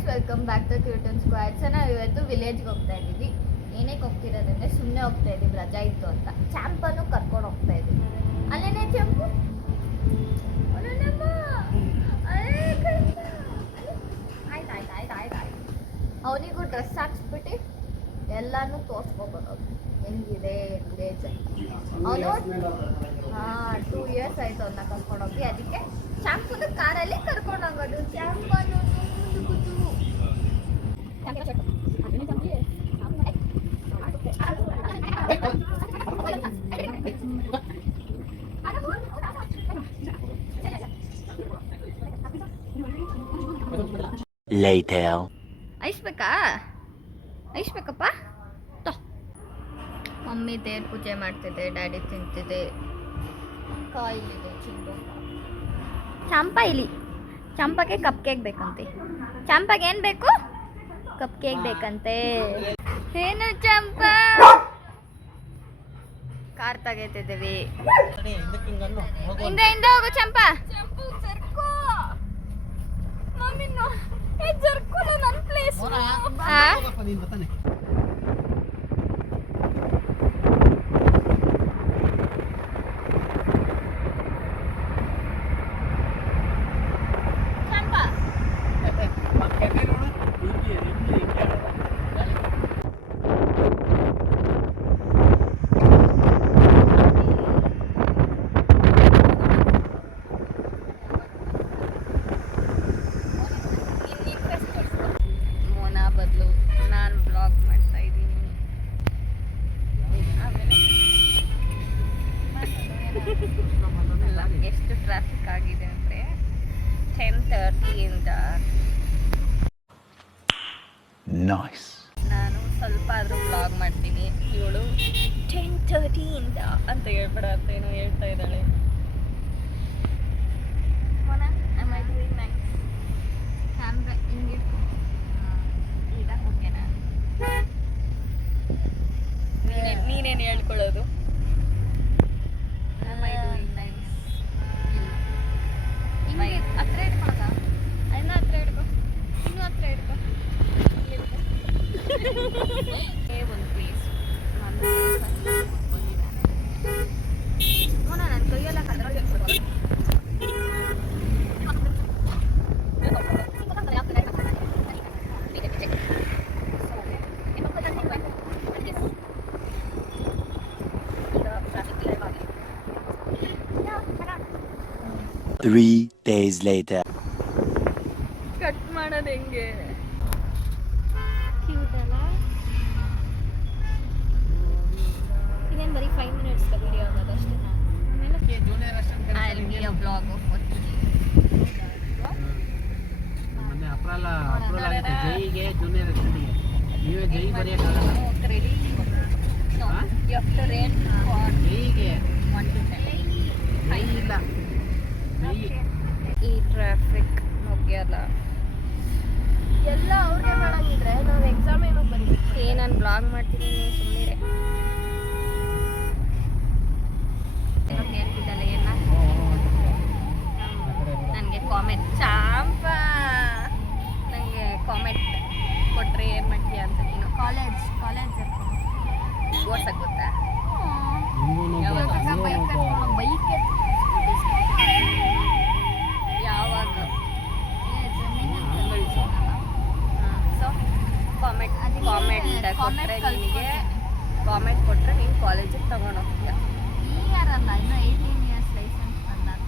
Guys, welcome back to ಕ್ಯೂಟನ್ squad. So ನಾವು ಇವತ್ತು ವಿಲೇಜ್ಗೆ ಹೋಗ್ತಾ ಇದ್ದೀವಿ. ಏನಕ್ಕೆ ಹೋಗ್ತಿರೋದಂದ್ರೆ ಸುಮ್ಮನೆ ಹೋಗ್ತಾ ಇದ್ದೀವಿ, ರಜಾ ಇತ್ತು ಅಂತ. ಚಾಂಪನ್ನು ಕರ್ಕೊಂಡು ಹೋಗ್ತಾ ಇದ್ದೀವಿ. ಅಲ್ಲೇನೇ ಚಂಪು, ಅವನಿಗೂ ಡ್ರೆಸ್ ಹಾಕ್ಸ್ಬಿಟ್ಟು ಎಲ್ಲಾನು ತೋರಿಸ್ಕೊಬೋದು ಹೆಂಗಿದೆ ವಿಲೇಜ್. ಅವನು 2 ಇಯರ್ಸ್ ಆಯ್ತು ಅವನ್ನ ಕರ್ಕೊಂಡೋಗಿ. ಅದಕ್ಕೆ ಚಾಂಪುನ ಕಾರಲ್ಲಿ ಕರ್ಕೊಂಡೋಗೋದು. ಚಾಂಪನು Later. ಐಸ್ ಬೇಕಾ? ಐಸ್ ಬೇಕಪ್ಪ? ಮಮ್ಮಿ ದೇವ್ರ ಪೂಜೆ ಮಾಡ್ತಿದೆ, ಡ್ಯಾಡಿ ತಿಂತಿದೆ. ಕಾಯಿಲಿದೆ ಚಿಂಡು. ಚಂಪಾ ಇಲ್ಲಿ. ಚಂಪಾಗೆ ಕಪ್ ಕೇಕ್ ಬೇಕಂತೆ. ಚಂಪಾಗೆ ಏನು ಬೇಕು? ಕಪ್ ಕೇಕ್ ಬೇಕಂತೆ. ಏನು ಚಂಪಾ? ಕಾರ್ ತೆಗೆತಿದ್ದೀವಿ. ಹಿಂದೆ ಹೋಗು ಚಂಪಾ. ಮಮ್ಮಿ ಜರ್ಕೋ ನನ್ನ ಪ್ಲೇಸ್. ಎಷ್ಟು ಟ್ರಾಫಿಕ್ ಆಗಿದೆ ಅಂದರೆ 10:30 ಇಂದ. Nice. ನಾನು ಸ್ವಲ್ಪ ಆದರೂ ವ್ಲಾಗ್ ಮಾಡ್ತೀನಿ. ಇವಳು 10:30 ಇಂದ ಅಂತ ಹೇಳ್ಬಿಡತ್ತೇನೋ ಹೇಳ್ತಾ ಇದ್ದಾಳೆ. ಕ್ಯಾಮ್ರಾ ಹಿಂಗೆ ಈಗ ಓಕೆನಾ? ನೀನೇನು ಹೇಳ್ಕೊಳ್ಳೋದು? ಹತ್ರ ಇಟ್ಕೊಳಕ? ಇನ್ನೂ ಹತ್ರ ಇಟ್ಕೊ, ಇನ್ನೂ ಹತ್ರ ಇಟ್ಕೊ. ಒಂದು ಪ್ಲೇಸ್ ನನ್ನ ಕೈಯೆಲ್ಲ ಕದ್ರಲ್ಲಿ Three days later. ಕಟ್ ಮಾಡೋದು ಹೆಂಗೆ? ಕ್ಯೂಟ್ ಅಲ್ಲ? ಇನ್ನೇನು ಬರೀ 5 minutes ವಿಡಿಯೋ ಆಗೋದು ಅಷ್ಟೇ. ಆಮೇಲೆ ಬ್ಲಾಗ್ ಜೈಗೆ ಜೂನಿಯರ್ ಎಕ್ಸ್ಟೆಂಡಿಗೆ ನೀವೇ ಜೈ ಬರೆಯೋಕ್ಕಾಗಲ್ಲ. Ready you have to rate for ಜೈಗೆ 1 to 10. ಜೈ ಇಲ್ಲ ಜೈ. ಈ ಟ್ರಾಫಿಕ್ ಮುಗಿಯಲ್ಲ. ಎಲ್ಲ ಅವ್ರಿಗೆ ಮಾಡಂಗಿದ್ರೆ ನಾವು ಎಕ್ಸಾಮ್ ಏನೋ ಬರೀಬೇಕು. ನಾನು ಬ್ಲಾಗ್ ಮಾಡ್ತೀನಿ, ಸುಮ್ಮನೆ ಹೇಳ್ತಿದ್ದಲ್ಲ ಎಲ್ಲ. ನನಗೆ ಕಾಮೆಂಟ್ ಚಾಂಪ ನನಗೆ ಕಾಮೆಂಟ್ ಕೊಟ್ಟರೆ ಏನು ಮಾಡ್ತೀಯ ಅಂತ. ನೀನು ಕಾಲೇಜ್ ಓಡ್ಸಕ್ಕೆ ಗೊತ್ತಾ? ಬೈಕ್ ಯಾವಾಗಲೂ ಸೊ ಕಾಮೆಂಟ್ ಕೊಟ್ಟರೆ ನೀನು ಕಾಲೇಜಿಗೆ ತಗೊಂಡೋಗ್ತೀಯ. ಈಗಾರಲ್ಲ, ಇನ್ನೂ 18 years ಲೈಸೆನ್ಸ್ ಬಂದಾಗ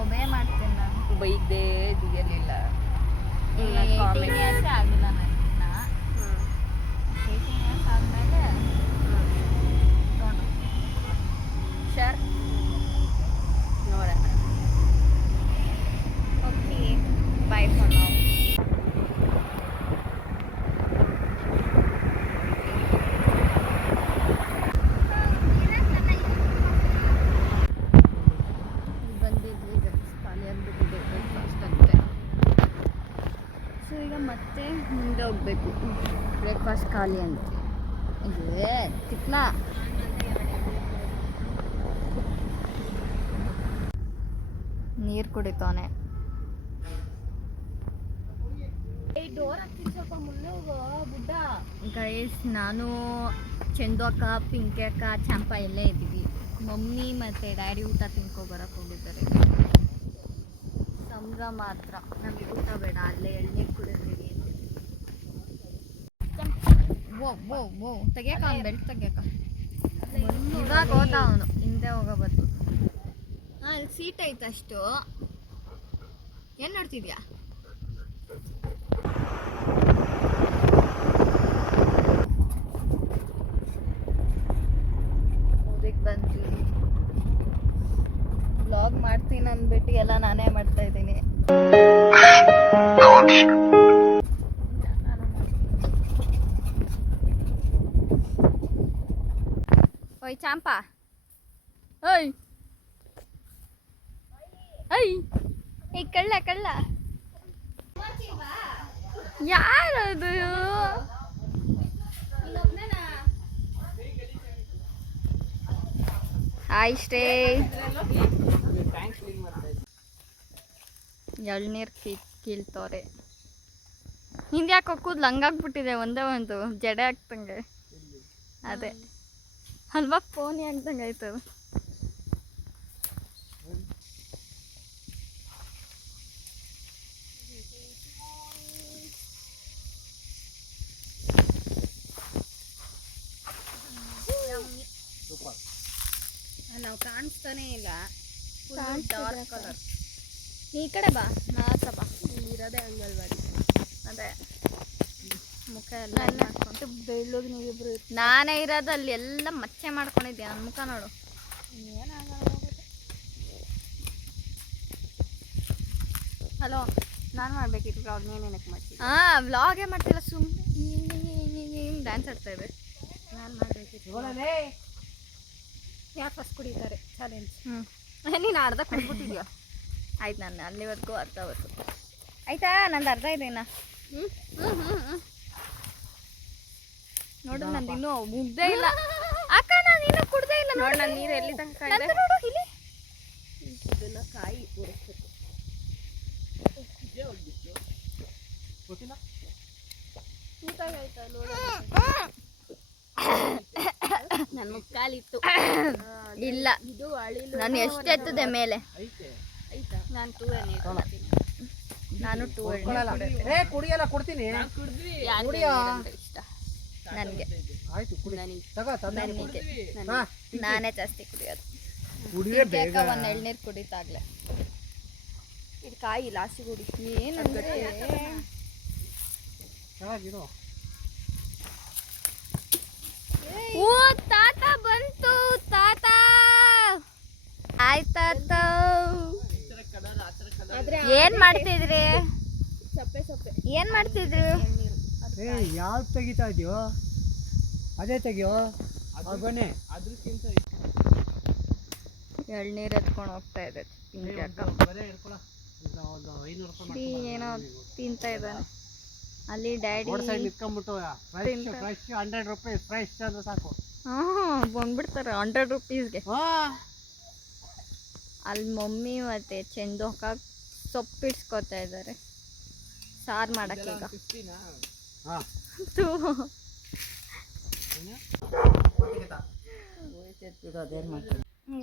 ಒಬೇ ಮಾಡ್ತೀನಿ ನಾನು. ಬೈಕ್ದೇ ದಿಯಲಿಲ್ಲ. 18 years ಆಗಿಲ್ಲ ನನಗಿನ್ನ. 18 years ಆದಮೇಲೆ ತಗೊಂಡು ಶರ್ ನೋಡೋಣ. Okay, bye for now. ಮತ್ತೆ ಮುಂದೆ ಹೋಗ್ಬೇಕು. ಬ್ರೇಕ್ಫಾಸ್ಟ್ ಖಾಲಿ ಅಂತ ಇದೆ ತಿಕ್ನ. ನೀರು ಕುಡಿತಾನೆ. ಡೋರ್ ಹಾಕ್ತಿದ್ದು ಸ್ವಲ್ಪ ಮುಂದೆ ಹೋಗೋ ಬುಡ್ಡ. ಗೈಸ್, ನಾನು ಚಂದು ಅಕ್ಕ, ಪಿಂಕಿ ಅಕ್ಕ, ಚಂಪ ಎಲ್ಲೇ ಇದ್ದೀವಿ. ಮಮ್ಮಿ ಮತ್ತು ಡ್ಯಾಡಿ ಊಟ ತಿನ್ಕೊಬರಕ್ಕೆ ಹೋಗಿದ್ದಾರೆ. ಸಂಭ್ರ ಮಾತ್ರ ನಮಗೆ ಊಟ ಬೇಡ, ಅಲ್ಲೇ ಎಳ್ನೀರು ಕುಡಿದ್ವಿ. ಓ ತೆಗಿಯಕ ಅವ್ನು ಬೆಲ್ಟ್ ತೆಗಿಯಕ. ಇವಾಗ ಹೋದ ಅವನು, ಹಿಂದೆ ಹೋಗೋ ಬದಲು. ಹಾಂ, ಅಲ್ಲಿ ಸೀಟ್ ಐತೆ ಅಷ್ಟು. ಏನು ನೋಡ್ತಿದ್ಯಾ? ಊರಿಗೆ ಬಂದ್ವಿ. ಬ್ಲಾಗ್ ಮಾಡ್ತೀನಿ ಅಂದ್ಬಿಟ್ಟು ಎಲ್ಲ ನಾನೇ ಮಾಡ್ತಾ ಇದ್ದೀನಿ. ಓಯ್ ಚಾಂಪಾ, ಓಯ್ ಐ ಈ ಕಳ್ಳ ಯಾರದು? ಹಾಯ್ ಶ್ರೇ. ಎಳ್ನೀರು ಕೀಳ್ತವ್ರೆ. ಹಿಂದೆ ಯಾಕೆ ಕೂದಲು ಹಂಗಾಗ್ಬಿಟ್ಟಿದೆ, ಒಂದೇ ಒಂದು ಜಡೆ ಆಗ್ತಂಗೆ. ಅದೇ ಅಲ್ವಾ, ಫೋನ್ ಆಗ್ದಂಗೆ ಆಯ್ತದ. ನಾವು ಕಾಣಿಸ್ತಾನೆ ಇಲ್ಲ, ಡಾರ್ಕ್ ಕಲರ್. ಈ ಕಡೆ ಬಾ, ಮಾತ್ರ ಬಾ. ಇರೋದೇ ಅಂಗಲ್ವಾಡಿ. ಅದೇ ಮುಖ ಎಲ್ಲ ಹಾಕೊಂಡು ಬೆಳ್ಳಗೆ ನೀವಿಬ್ರು. ನಾನೇ ಇರೋದು ಅಲ್ಲಿ, ಎಲ್ಲ ಮಚ್ಚೆ ಮಾಡ್ಕೊಂಡಿದ್ದೆ ನನ್ನ ಮುಖ ನೋಡು. ಹಲೋ, ನಾನು ಮಾಡ್ಬೇಕಿತ್ತು ವ್ಲಾಗ್, ನೀನೇನಕ್ಕೆ ಮಾಡ್ತೀನಿ? ಹಾಂ, ವ್ಲಾಗೇ ಮಾಡ್ತಿಲ್ಲ, ಸುಮ್ಮನೆ ಡ್ಯಾನ್ಸ್ ಆಡ್ತಾ ಇದೆ. ನಾನು ಮಾಡಬೇಕಿತ್ತು. ಯಾರು ಫಸ್ಟ್ ಕುಡಿತಾರೆ ಚಾಲೆಂಜ್? ನೀನು ಅರ್ಧ ಕುಡ್ಬಿಟ್ಟಿದ್ಯಾ? ಆಯ್ತು, ನಾನು ಅಲ್ಲಿವರೆಗೂ ಅರ್ಧ ಬರ್ತು. ಆಯ್ತಾ? ನಂದು ಅರ್ಧ ಇದೆ ಇನ್ನು. ನೋಡು, ನಂದು ಇನ್ನೂ ಮುಗ್ದೇ ಇಲ್ಲ ಅಕ್ಕ. ನಾನು ಇನ್ನೂ ಕುಡ್ದೇ ಇಲ್ಲ. ನೋಡಿ, ನಾನು ನೀರು ಎಲ್ಲಿ ತನಕ ಇದೆ ನೋಡು. ಇಲ್ಲಿ ಇದನ್ನ ಕಾಯಿ ಉರಿಸ್ಬೇಕು. ನನ್ನ ಮುಕ್ಕಾಲಿತ್ತು. ಇಲ್ಲ, ನಾನು ಎಷ್ಟು ಎತ್ತದೆ ಮೇಲೆ? ನಾನು 2 ನಾನು 2 ಕುಡಿಯಲ್ಲ, ಕೊಡ್ತೀನಿ. ಇಷ್ಟ ನನಗೆ. ನಾನೇ ಜಾಸ್ತಿ ಕುಡಿಯೋದು. ಒಂದು ಎಳ್ನೀರು ಕುಡಿತಾಗ್ಲೆ. ಇದು ಕಾಯಿ ಲಾಸ್ಟಿಗೆ ಕುಡಿ. ಏನಂದ್ರೆ ಓ ತಾತ ಬಂತು, ತಾತ ಆಯ್ತಾತ. ಏನ್ ಮಾಡ್ತಿದ್ರಿ? ಏನ್ ಮಾಡ್ತಿದ್ರಿ? ಯಾವ್ದು ತೆಗಿತಾ ಇದೆಯೋ ಅದೇ ತೆಗಿಯೋ. ಎಳ್ನೀರು ಎತ್ಕೊಂಡು ಹೋಗ್ತಾ ಇದೆ ಪಿಂಕಿ ಅಕ್ಕ. ಏನೋ ತಿಂತಾ ಇದ್ದಾನೆ ಅಲ್ಲಿ. ಡ್ಯಾಡಿ ಬಂದ್ಬಿಡ್ತಾರೆ 100 ರೂಪೀಸ್ಗೆ. ಅಲ್ಲಿ ಮಮ್ಮಿ ಮತ್ತೆ ಚಂದು ಅಕ್ಕ ಸೊಪ್ಪಿಡ್ಸ್ಕೊತಾ ಇದ್ದಾರೆ ಸಾರು ಮಾಡಕ್ಕೆ.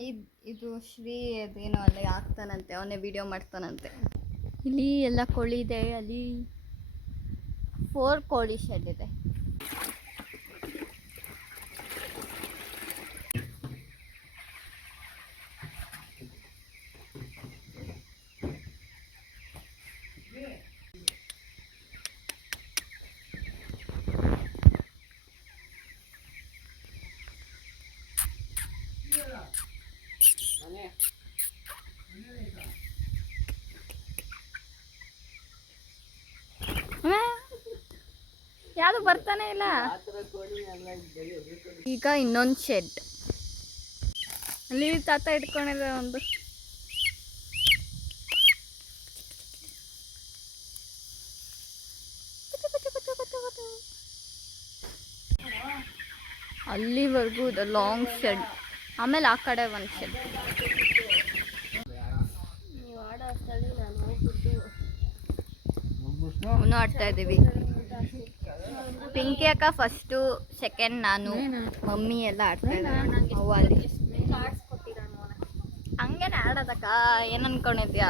ಈಗ ಇದು ಶ್ರೀ ಅದೇನೋ ಅಲ್ಲಿ ಆಗ್ತಾನಂತೆ, ಅವನೇ ವಿಡಿಯೋ ಮಾಡ್ತಾನಂತೆ. ಇಲ್ಲಿ ಎಲ್ಲ ಕೋಳಿ ಇದೆ. ಅಲ್ಲಿ 4 ಕೋಳಿ ಶೆಡ್ ಇದೆ. ಯಾವುದು ಬರ್ತಾನೆ ಇಲ್ಲ. ಈಗ ಇನ್ನೊಂದು ಶೆಡ್ ಅಲ್ಲಿ ತಾತ ಇಟ್ಕೊಂಡಿದೆ ಒಂದು. ಅಲ್ಲಿವರೆಗೂ ಇದೆ ಲಾಂಗ್ ಶೆಡ್. ಆಮೇಲೆ ಆ ಕಡೆ ಒಂದು ಶೆಡ್. ನೀವು ಆಡೋ ಅಷ್ಟರಲ್ಲಿ ನಾನು ಹೋಗ್ಬಿಟ್ಟು ಅವನು ಆಡ್ತಾ ಇದ್ದೀವಿ. ಪಿಂಕಿ ಅಕ್ಕ ಫಸ್ಟು, ಸೆಕೆಂಡ್ ನಾನು, ಮಮ್ಮಿ ಎಲ್ಲ ಆಡ್ತಾ ಇದ್ದಾರೆ. ಅವು ಅಲ್ಲಿ ಹಂಗೇನೆ ಆಡೋದಕ್ಕ. ಏನು ಅನ್ಕೊಂಡಿದ್ಯಾ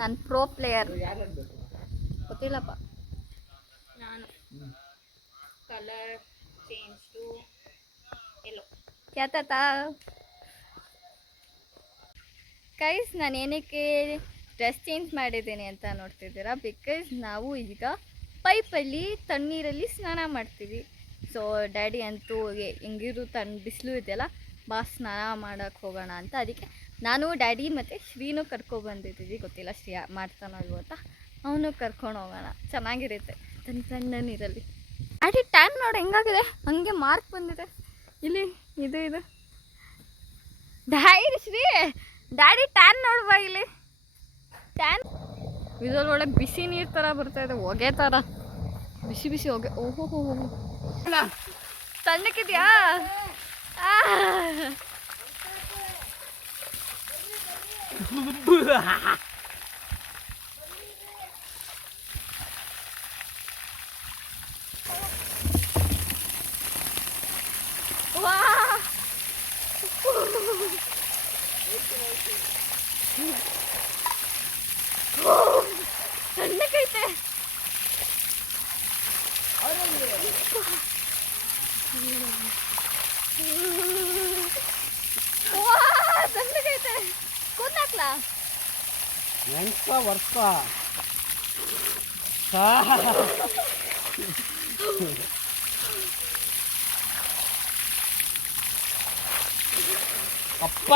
ನಾನು ಪ್ರೋ ಪ್ಲೇಯರ್? ಗೊತ್ತಿಲ್ಲಪ್ಪ. ನಾನು ಕಲರ್ ಚೇಂಜ್ ಟು ಎಲ್ಲೋ ಕ್ಯಾತ ಗೈಸ್. ನಾನು ಏನಕ್ಕೆ ಡ್ರೆಸ್ ಚೇಂಜ್ ಮಾಡಿದ್ದೀನಿ ಅಂತ ನೋಡ್ತಿದ್ದೀರಾ? ಬಿಕಾಸ್ ನಾವು ಈಗ ಪೈಪಲ್ಲಿ ತಣ್ಣೀರಲ್ಲಿ ಸ್ನಾನ ಮಾಡ್ತೀವಿ. ಸೊ ಡ್ಯಾಡಿ ಅಂತೂ ಹೆಂಗಿರು ಬಿಸಿಲು ಇದೆಯಲ್ಲ, ಬಾ ಸ್ನಾನ ಮಾಡೋಕ್ಕೆ ಹೋಗೋಣ ಅಂತ. ಅದಕ್ಕೆ ನಾನು ಡ್ಯಾಡಿ ಮತ್ತು ಶ್ರೀನೂ ಕರ್ಕೊಬಂದಿದ್ದೀವಿ. ಗೊತ್ತಿಲ್ಲ ಶ್ರೀ ಮಾಡ್ತಾನೋ ಇಲ್ವೋ ಅಂತ. ಅವನು ಕರ್ಕೊಂಡು ಹೋಗೋಣ, ಚೆನ್ನಾಗಿರುತ್ತೆ ತಣ್ಣ ನೀರಲ್ಲಿ. ಡ್ಯಾಡಿ ಟ್ಯಾನ್ ನೋಡಿ ಹೆಂಗಾಗಿದೆ, ಹಂಗೆ ಮಾರ್ಕ್ ಬಂದಿದೆ ಇಲ್ಲಿ. ಇದು ಡ್ಯಾಡಿ ಶ್ರೀ, ಡ್ಯಾಡಿ ಟ್ಯಾನ್ ನೋಡ್ಬಾ ಇಲ್ಲಿ. ಟ್ಯಾನ್ ಇದ್ರೊಳಗೆ ಬಿಸಿ ನೀರು ಥರ ಬರ್ತಾಯಿದೆ, ಹೊಗೆ ಥರ, ಬಿಸಿ ಬಿಸಿ ಹೊಗೆ. ಓಹೋ ತಣ್ಣಕ್ಕಿದ್ಯಾ? ವಾ ತಣ್ಣಕ್ಕೈತೆ. ವಾ ತಣ್ಣಕ್ಕೈತೆ. ಕೂತಾಕ್ಲಾ? ಎಂತ ವರ್ಷ ಅಪ್ಪ,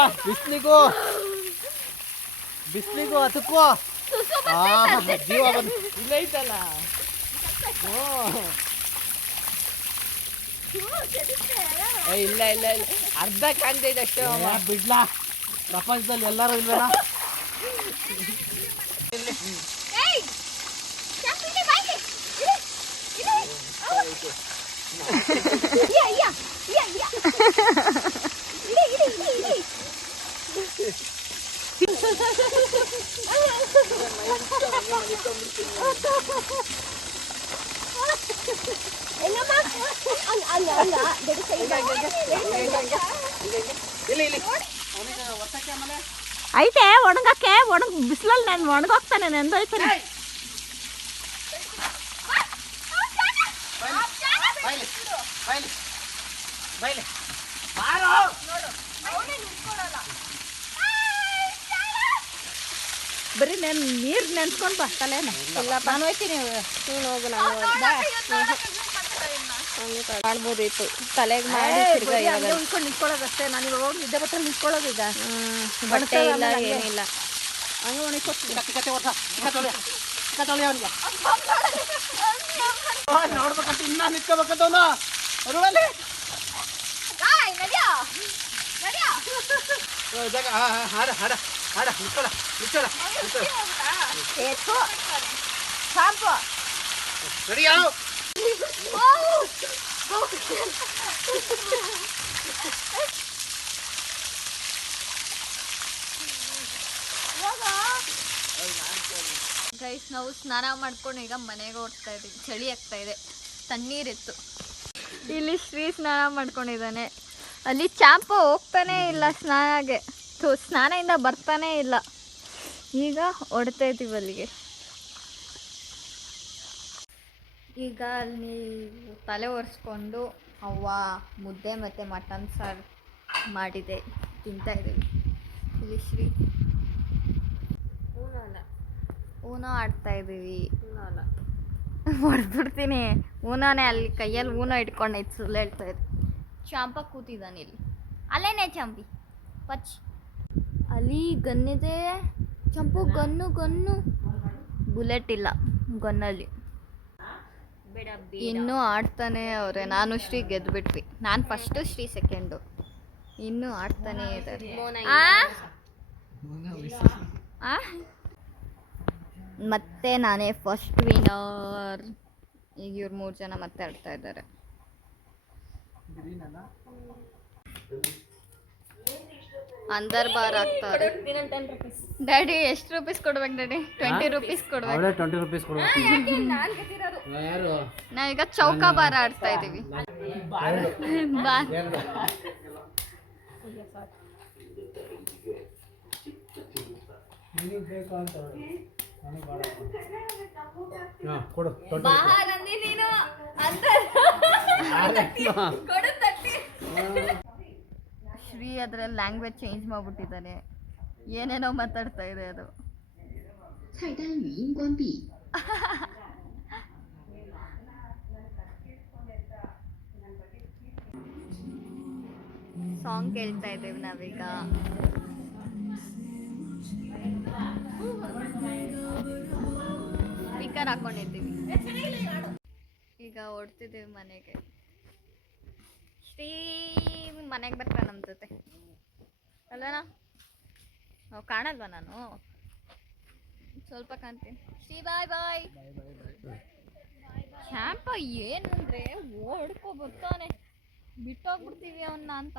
ಬಿಸ್ಲಿಗೂ ಅದಕ್ಕೂ ಜೀವ ಬಂದು ಇಲ್ಲ ಐತಲ್ಲ. ಇಲ್ಲ ಅರ್ಧ ಕಾಣ್ತೈತೆ ಅಷ್ಟೇ. ಬಿಡ್ಲಾ, ಪ್ರಪಂಚದಲ್ಲಿ ಎಲ್ಲರೂ ಇಲ್ವಲ್ಲ. ಐತೆ ಒಣಗಕ್ಕೆ. ಬಿಸಿಲಲ್ಲಿ ನಾನು ಒಣಗೋಗ್ತಾನೆ, ನೆಂದೋಯ್ತಾನೆ. ಬರೀ ನೀರು ನೆನ್ಸ್ಕೊಂಡು ಬರ್ತಾಲೇನ? ಇಲ್ಲಪ್ಪ, ನಾನು ಹೋಗ್ತೀನಿ. ನೀನು ಹೋಗು, ಮಾಡ್ಬೋದಿತ್ತು ತಲೆಗೆ ಮಾಡಿ ಉಳ್ಕೊಂಡು ನಿಂತ್ಕೊಳ್ಳೋದಷ್ಟೇ. ನಾನು ಇವಾಗ ಹೋಗಿ ನಿದ್ದೆ ಬಟ್ಟೆ ನಿಂತ್ಕೊಳ್ಳೋದು. ಈಗ ಬಟ್ಟೆ ಇಲ್ಲ, ಏನಿಲ್ಲ. ಹಂಗೆ ಒಣಗಿಸ್ಕೊಡ್ತೀನಿ. ನೋಡ್ಬೇಕಂತ ಇನ್ನ ನಿಂತ್ಕೋಬೇಕಂತವನು ಅರುವಲ್ಲಿ ಹಾಡ ಹಾಡ ಹಾಡ ನಿಂತ್ಕೊಳ್ಳ ನಿಂತ್ಕೊಳ್ಳ ರೆಡಿ ಯಾವ ಗೈಸ್, ನಾವು ಸ್ನಾನ ಮಾಡ್ಕೊಂಡು ಈಗ ಮನೆಗೆ ಹೋಗ್ತಾ ಇದ್ದೀವಿ. ಚಳಿ ಆಗ್ತಾ ಇದೆ, ತಣ್ಣೀರಿತ್ತು. ಇಲ್ಲಿ ಶ್ರೀ ಸ್ನಾನ ಮಾಡ್ಕೊಂಡಿದ್ದಾನೆ. ಅಲ್ಲಿ ಚಾಂಪ ಹೋಗ್ತಾನೇ ಇಲ್ಲ ಸ್ನಾನಗೆ. ಸ್ನಾನದಿಂದ ಬರ್ತಾನೇ ಇಲ್ಲ. ಈಗ ಹೊಡ್ತಾ ಇದ್ದೀವಿ ಅಲ್ಲಿಗೆ. ಈಗ ಅಲ್ಲಿ ತಲೆ ಒರೆಸ್ಕೊಂಡು ಅವ್ವ ಮುದ್ದೆ ಮತ್ತು ಮಟನ್ ಸಾರು ಮಾಡಿದೆ, ತಿಂತಾಯಿದ್ದೀವಿ. ಇಲ್ಲಿ ಶ್ರೀ ಊನೋ ಆಡ್ತಾ ಇದ್ದೀವಿ. ಹೊಡೆದ್ಬಿಡ್ತೀನಿ. ಊನೋನೇ ಅಲ್ಲಿ ಕೈಯಲ್ಲಿ ಊನೋ ಇಟ್ಕೊಂಡೈತೆ, ಸುಳ್ಳು ಹೇಳ್ತಾ ಇದ್ದೆ. ಚಾಂಪ ಕೂತಿದ್ದಾನೆ ಇಲ್ಲಿ. ಅಲ್ಲೇನೆ ಚಾಂಪಿ ಪಚ್. ಅಲ್ಲಿ ಗನ್ನಿದೆ. ಚಂಪು ಗನ್ನು ಬುಲೆಟ್ ಇಲ್ಲ ಗನ್ನಲ್ಲಿ. ಇನ್ನೂ ಆಡ್ತಾನೆ ಅವರೇ. ನಾನು ಶ್ರೀ ಗೆದ್ದುಬಿಟ್ವಿ. ನಾನು ಫಸ್ಟು, ಶ್ರೀ ಸೆಕೆಂಡು. ಇನ್ನೂ ಆಡ್ತಾನೇ ಇದ್ದಾರೆ. ಮತ್ತೆ ನಾನೇ ಫಸ್ಟ್ ವಿನರ್. ಈಗ ಇವ್ರು 3 ಜನ ಮತ್ತೆ ಆಡ್ತಾ ಇದ್ದಾರೆ. ಅಂದರ್ ಬಾರ್ ಆಗ್ತಾರೆ ಡ್ಯಾಡಿ ಎಷ್ಟು ರೂಪೀಸ್ ಕೊಡ್ಬೇಕು ಡ್ಯಾಡಿ 20 ರೂಪೀಸ್ ಕೊಡ್ಬೇಕು ಅವಳೇ 20 ರೂಪೀಸ್ ಕೊಡ್ಬೇಕು ಯಾರು ನಾವೀಗ ಚೌಕಾ ಬಾರ ಆಡ್ತಾ ಇದೀವಿ ಬಾರ್ ಹಾಂ ಕೊಡು ಬಾರ್ ಅಂದಿ ನೀನು ಶ್ರೀ ಅದ್ರಲ್ಲಿ ಲ್ಯಾಂಗ್ವೇಜ್ ಚೇಂಜ್ ಮಾಡ್ಬಿಟ್ಟಿದ್ದಾನೆ ಏನೇನೋ ಮಾತಾಡ್ತಾ ಇದೆ ಅದು 菜单语音关闭。 ಸಾಂಗ್ ಕೇಳ್ತಾ ಇದ್ದೇವೆ ನಾವೀಗ ಸ್ಪೀಕರ್ ಹಾಕೊಂಡಿದ್ದೀವಿ ಈಗ ಓಡ್ತಿದ್ದೀವಿ ಮನೆಗೆ ಶ್ರೀ ಮನೆಗೆ ಬರ್ತಾ ನಮ್ಮ ಜೊತೆ ಅಲ್ಲನಾ ನಾವು ಕಾಣಲ್ವಾ ನಾನು ಸ್ವಲ್ಪ ಕಾಣ್ತೀನಿ ಶ್ರೀ ಬಾಯ್ ಬಾಯ್ ಶ್ಯಾಂಪ ಏನಂದ್ರೆ ಓಡ್ಕೊ ಬರ್ತಾನೆ ಬಿಟ್ಟೋಗ್ಬಿಡ್ತೀವಿ ಅವನ್ನ ಅಂತ